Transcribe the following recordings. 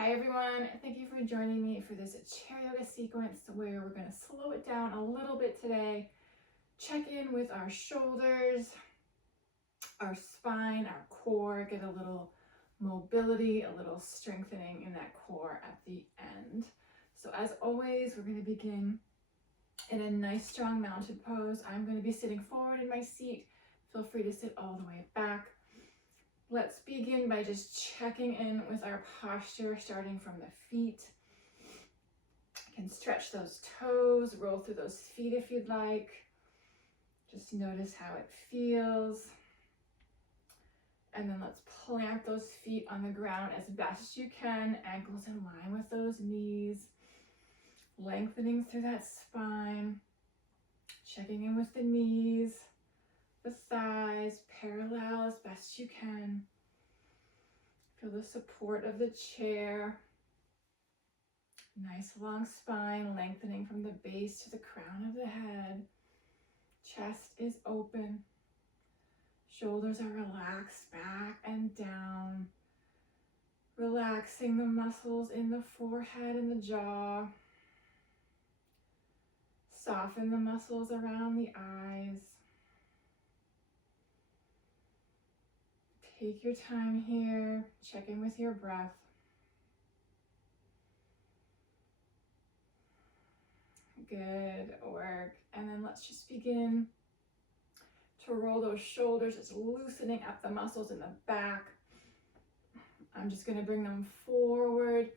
Hi everyone, thank you for joining me for this chair yoga sequence where we're going to slow it down a little bit today, check in with our shoulders, our spine, our core, get a little mobility, a little strengthening in that core at the end. So as always, we're going to begin in a nice strong mounted pose. I'm going to be sitting forward in my seat. Feel free to sit all the way back. Let's begin by just checking in with our posture, starting from the feet. You can stretch those toes, roll through those feet if you'd like. Just notice how it feels. And then let's plant those feet on the ground as best you can, ankles in line with those knees, lengthening through that spine, checking in with the knees, the thighs, parallel as best you can. Feel the support of the chair. Nice long spine, lengthening from the base to the crown of the head. Chest is open. Shoulders are relaxed back and down. Relaxing the muscles in the forehead and the jaw. Soften the muscles around the eyes. Take your time here, check in with your breath. Good work. And then let's just begin to roll those shoulders, just loosening up the muscles in the back. I'm just going to bring them forward,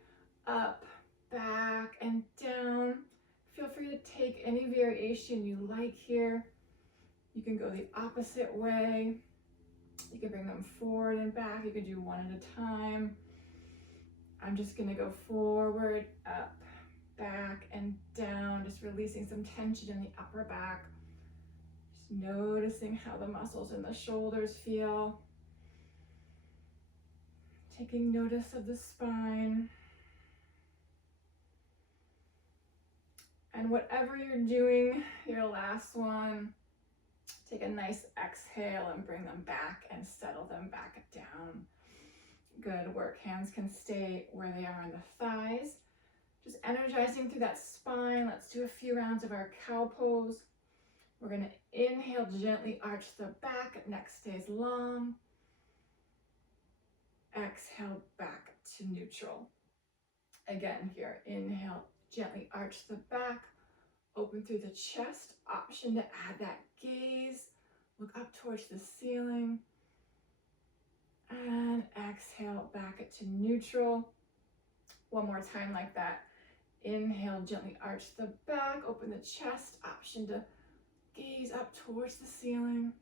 up, back, and down. Feel free to take any variation you like here. You can go the opposite way. You can bring them forward and back. You can do one at a time. I'm just going to go forward, up, back, and down, just releasing some tension in the upper back. Just noticing how the muscles in the shoulders feel. Taking notice of the spine. And whatever you're doing, your last one, take a nice exhale and bring them back and settle them back down. Good work. Hands can stay where they are on the thighs. Just energizing through that spine. Let's do a few rounds of our cow pose. We're going to inhale, gently arch the back, neck stays long. Exhale, back to neutral. Again here, inhale, gently arch the back, open through the chest. Option to add that gaze. Look up towards the ceiling. And exhale, back it to neutral. One more time like that. Inhale, gently arch the back, open the chest. Option to gaze up towards the ceiling.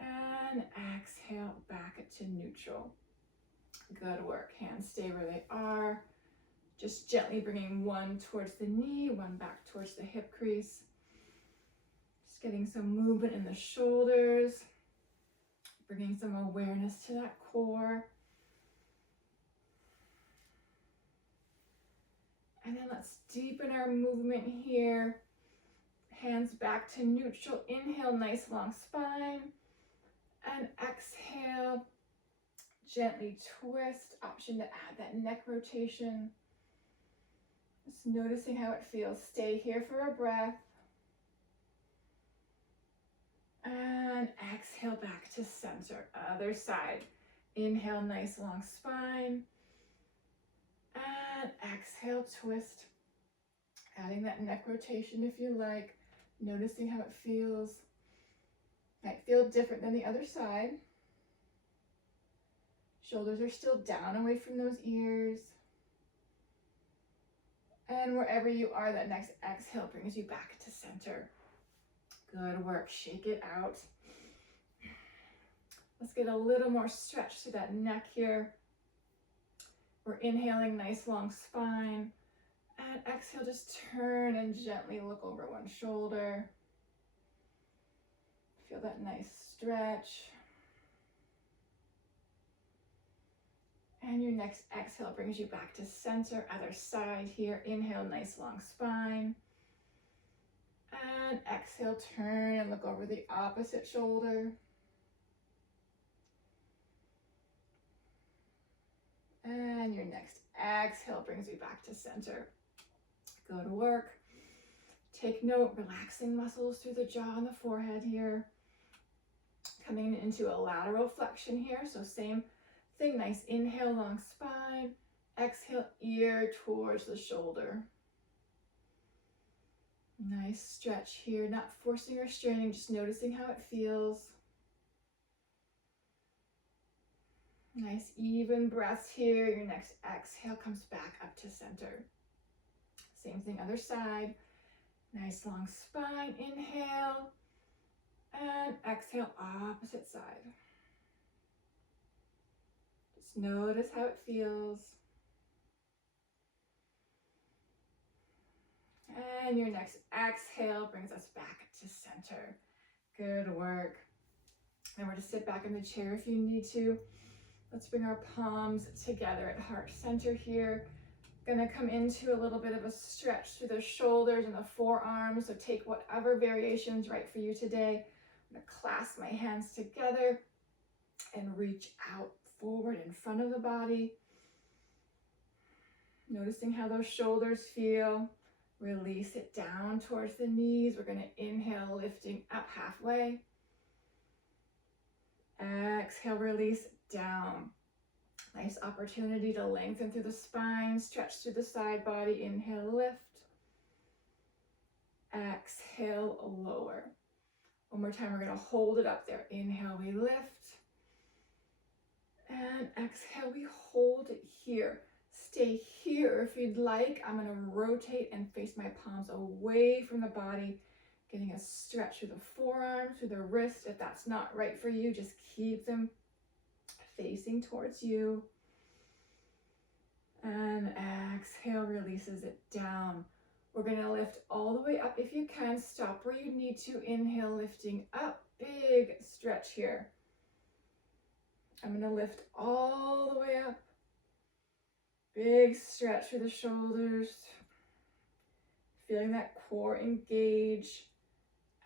And exhale, back it to neutral. Good work. Hands stay where they are. Just gently bringing one towards the knee, one back towards the hip crease. Just getting some movement in the shoulders. Bringing some awareness to that core. And then let's deepen our movement here. Hands back to neutral. Inhale, nice long spine. And exhale, gently twist. Option to add that neck rotation. Just noticing how it feels. Stay here for a breath. And exhale back to center. Other side. Inhale, nice long spine. And exhale, twist. Adding that neck rotation if you like. Noticing how it feels. Might feel different than the other side. Shoulders are still down away from those ears. And wherever you are, that next exhale brings you back to center. Good work. Shake it out. Let's get a little more stretch to that neck here. We're inhaling, nice long spine. And exhale, just turn and gently look over one shoulder. Feel that nice stretch. And your next exhale brings you back to center. Other side here. Inhale, nice long spine. And exhale, turn and look over the opposite shoulder. And your next exhale brings you back to center. Go to work. Take note, relaxing muscles through the jaw and the forehead here. Coming into a lateral flexion here. So same thing, nice inhale, long spine. Exhale, ear towards the shoulder. Nice stretch here, not forcing or straining, just noticing how it feels. Nice even breaths here. Your next exhale comes back up to center. Same thing, other side. Nice long spine, inhale, and exhale, opposite side. Just notice how it feels. And your next exhale brings us back to center. Good work. Remember to sit back in the chair if you need to. Let's bring our palms together at heart center here. Gonna come into a little bit of a stretch through the shoulders and the forearms. So take whatever variation is right for you today. I'm gonna clasp my hands together and reach out forward in front of the body. Noticing how those shoulders feel. Release it down towards the knees. We're going to inhale, lifting up halfway. Exhale, release down. Nice opportunity to lengthen through the spine, stretch through the side body. Inhale, lift. Exhale, lower. One more time, we're going to hold it up there. Inhale, we lift. And exhale, we hold it here. Stay here if you'd like. I'm going to rotate and face my palms away from the body, getting a stretch through the forearms, through the wrist. If that's not right for you, just keep them facing towards you. And exhale, releases it down. We're going to lift all the way up if you can. Stop where you need to. Inhale, lifting up. Big stretch here. I'm going to lift all the way up. Big stretch through the shoulders. Feeling that core engage.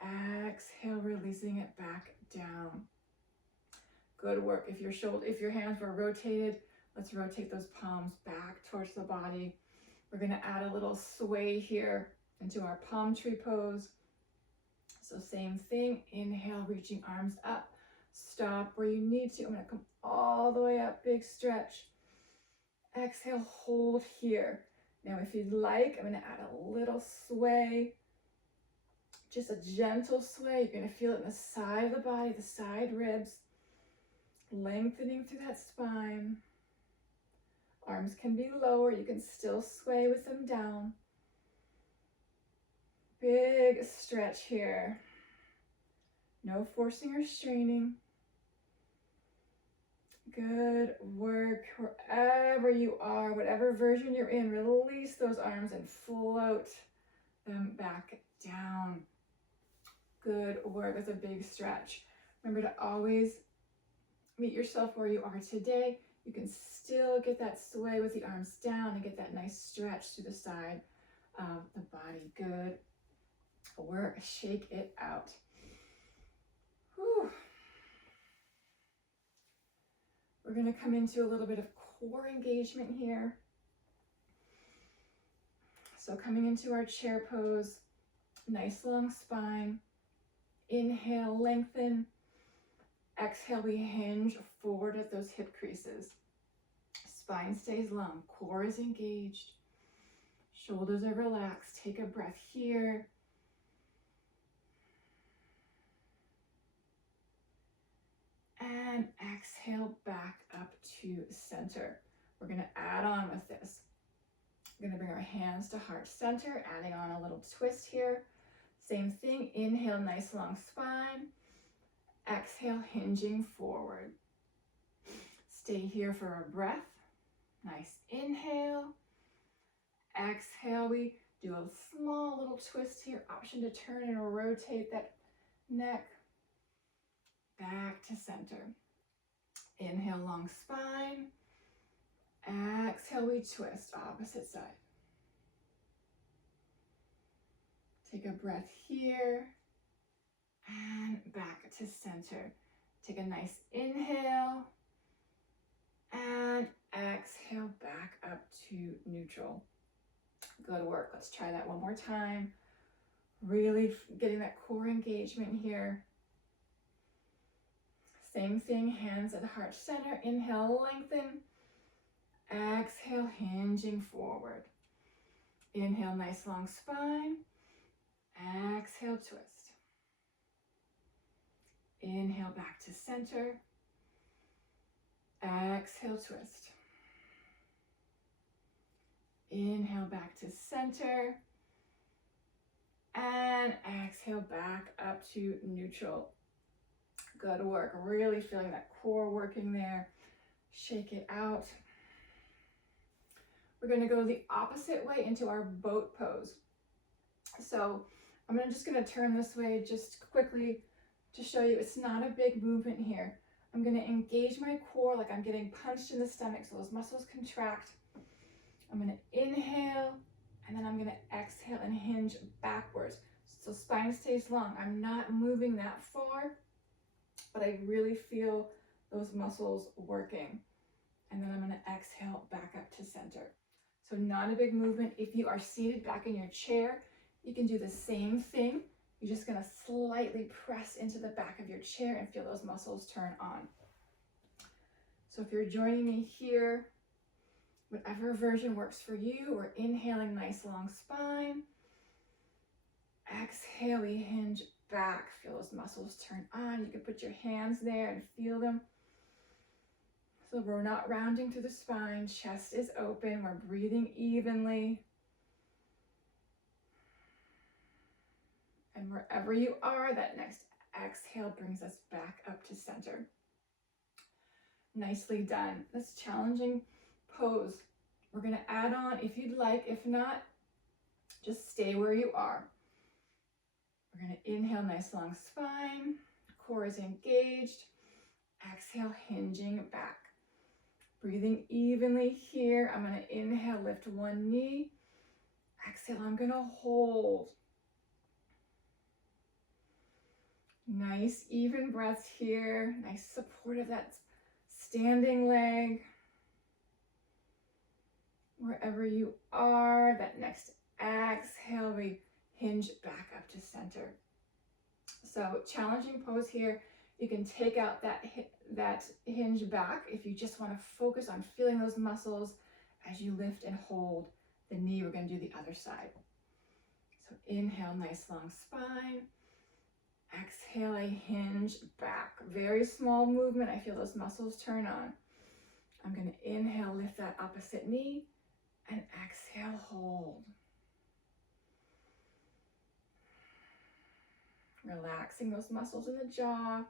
Exhale, releasing it back down. Good work. If your hands were rotated, let's rotate those palms back towards the body. We're going to add a little sway here into our palm tree pose. So same thing. Inhale, reaching arms up. Stop where you need to. I'm going to come all the way up. Big stretch. Exhale, hold here. Now, if you'd like, I'm going to add a little sway. Just a gentle sway. You're going to feel it in the side of the body, the side ribs. Lengthening through that spine. Arms can be lower. You can still sway with them down. Big stretch here. No forcing or straining. Good work. Wherever you are, whatever version you're in, release those arms and float them back down. Good work. That's a big stretch. Remember to always meet yourself where you are today. You can still get that sway with the arms down and get that nice stretch through the side of the body. Good work. Shake it out. Whew. We're going to come into a little bit of core engagement here. So coming into our chair pose, nice long spine. Inhale, lengthen. Exhale, we hinge forward at those hip creases. Spine stays long, core is engaged. Shoulders are relaxed. Take a breath here. And exhale back up to center. We're going to add on with this. We're going to bring our hands to heart center, adding on a little twist here. Same thing. Inhale, nice long spine. Exhale, hinging forward. Stay here for a breath. Nice inhale. Exhale, we do a small little twist here. Option to turn and rotate that neck. Back to center. Inhale, long spine. Exhale, we twist, opposite side. Take a breath here. And back to center. Take a nice inhale. And exhale, back to neutral. Good work. Let's try that one more time. Really getting that core engagement here. Same thing, hands at heart center. Inhale, lengthen. Exhale, hinging forward. Inhale, nice long spine. Exhale, twist. Inhale, back to center. Exhale, twist. Inhale, back to center. And exhale, back up to neutral. Good work. Really feeling that core working there. Shake it out. We're going to go the opposite way into our boat pose. So I'm just going to turn this way just quickly to show you it's not a big movement here. I'm going to engage my core like I'm getting punched in the stomach so those muscles contract. I'm going to inhale and then I'm going to exhale and hinge backwards. So spine stays long. I'm not moving that far, but I really feel those muscles working. And then I'm going to exhale back up to center. So not a big movement. If you are seated back in your chair, you can do the same thing. You're just going to slightly press into the back of your chair and feel those muscles turn on. So if you're joining me here, whatever version works for you, we're inhaling, nice long spine. Exhale, we hinge back. Feel those muscles turn on. You can put your hands there and feel them. So we're not rounding through the spine. Chest is open. We're breathing evenly. And wherever you are, that next exhale brings us back up to center. Nicely done. This challenging pose. We're going to add on if you'd like. If not, just stay where you are. We're going to inhale, nice long spine. Core is engaged. Exhale, hinging back. Breathing evenly here. I'm going to inhale, lift one knee. Exhale, I'm going to hold. Nice even breath here. Nice support of that standing leg. Wherever you are, that next exhale, we hinge back up to center. So challenging pose here. You can take out that hinge back if you just want to focus on feeling those muscles as you lift and hold the knee. We're going to do the other side. So inhale, nice long spine. Exhale, I hinge back. Very small movement. I feel those muscles turn on. I'm going to inhale, lift that opposite knee, and exhale, hold. Relaxing those muscles in the jaw.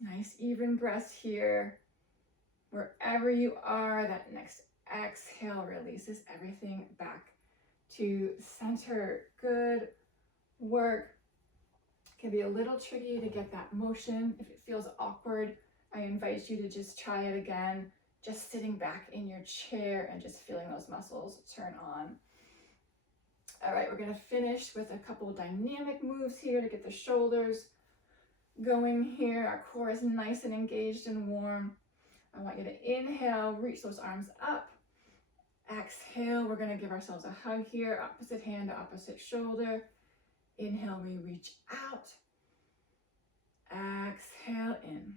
Nice even breath here. Wherever you are, that next exhale releases everything back to center. Good work. Can be a little tricky to get that motion. If it feels awkward, I invite you to just try it again, just sitting back in your chair and just feeling those muscles turn on. All right, we're going to finish with a couple dynamic moves here to get the shoulders going here. Our core is nice and engaged and warm. I want you to inhale, reach those arms up. Exhale, we're going to give ourselves a hug here, opposite hand to opposite shoulder. Inhale, we reach out. Exhale, in.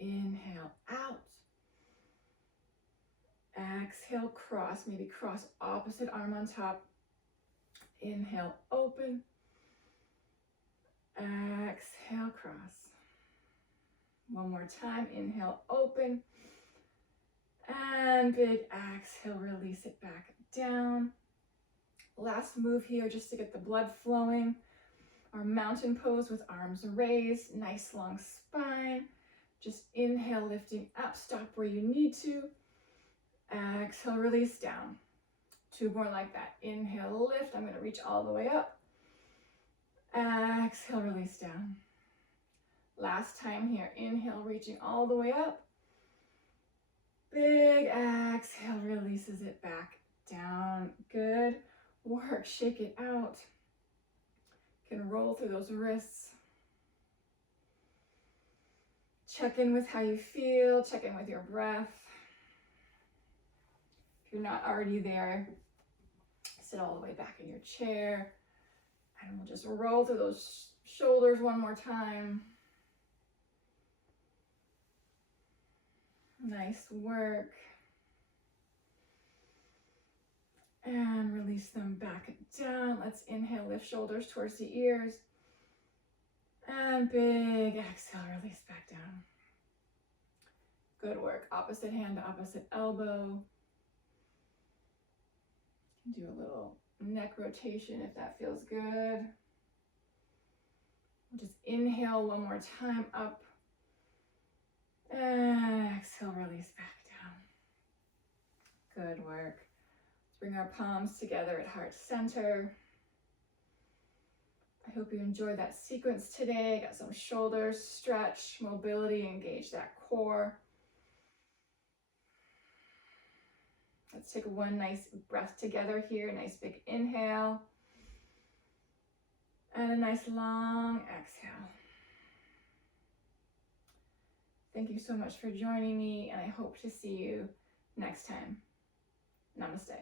Inhale, out. Exhale, cross. Maybe cross opposite arm on top. Inhale, open. Exhale, cross. One more time. Inhale, open. And big exhale, release it back down. Last move here, just to get the blood flowing. Our mountain pose with arms raised, nice long spine. Just inhale, lifting up, stop where you need to. Exhale, release down. Two more like that. Inhale, lift. I'm going to reach all the way up. Exhale, release down. Last time here. Inhale, reaching all the way up. Big exhale, releases it back down. Good work. Shake it out. Can roll through those wrists. Check in with how you feel, check in with your breath. If you're not already there, sit all the way back in your chair, and we'll just roll through those shoulders one more time. Nice work. And release them back down. Let's inhale, lift shoulders towards the ears. And big exhale, release back down. Good work. Opposite hand to opposite elbow. Do a little neck rotation if that feels good. We'll just inhale one more time up. And exhale, release back down. Good work. Let's bring our palms together at heart center. I hope you enjoyed that sequence today. Got some shoulders, stretch, mobility, engage that core. Let's take one nice breath together here. Nice big inhale. And a nice long exhale. Thank you so much for joining me, and I hope to see you next time. Namaste.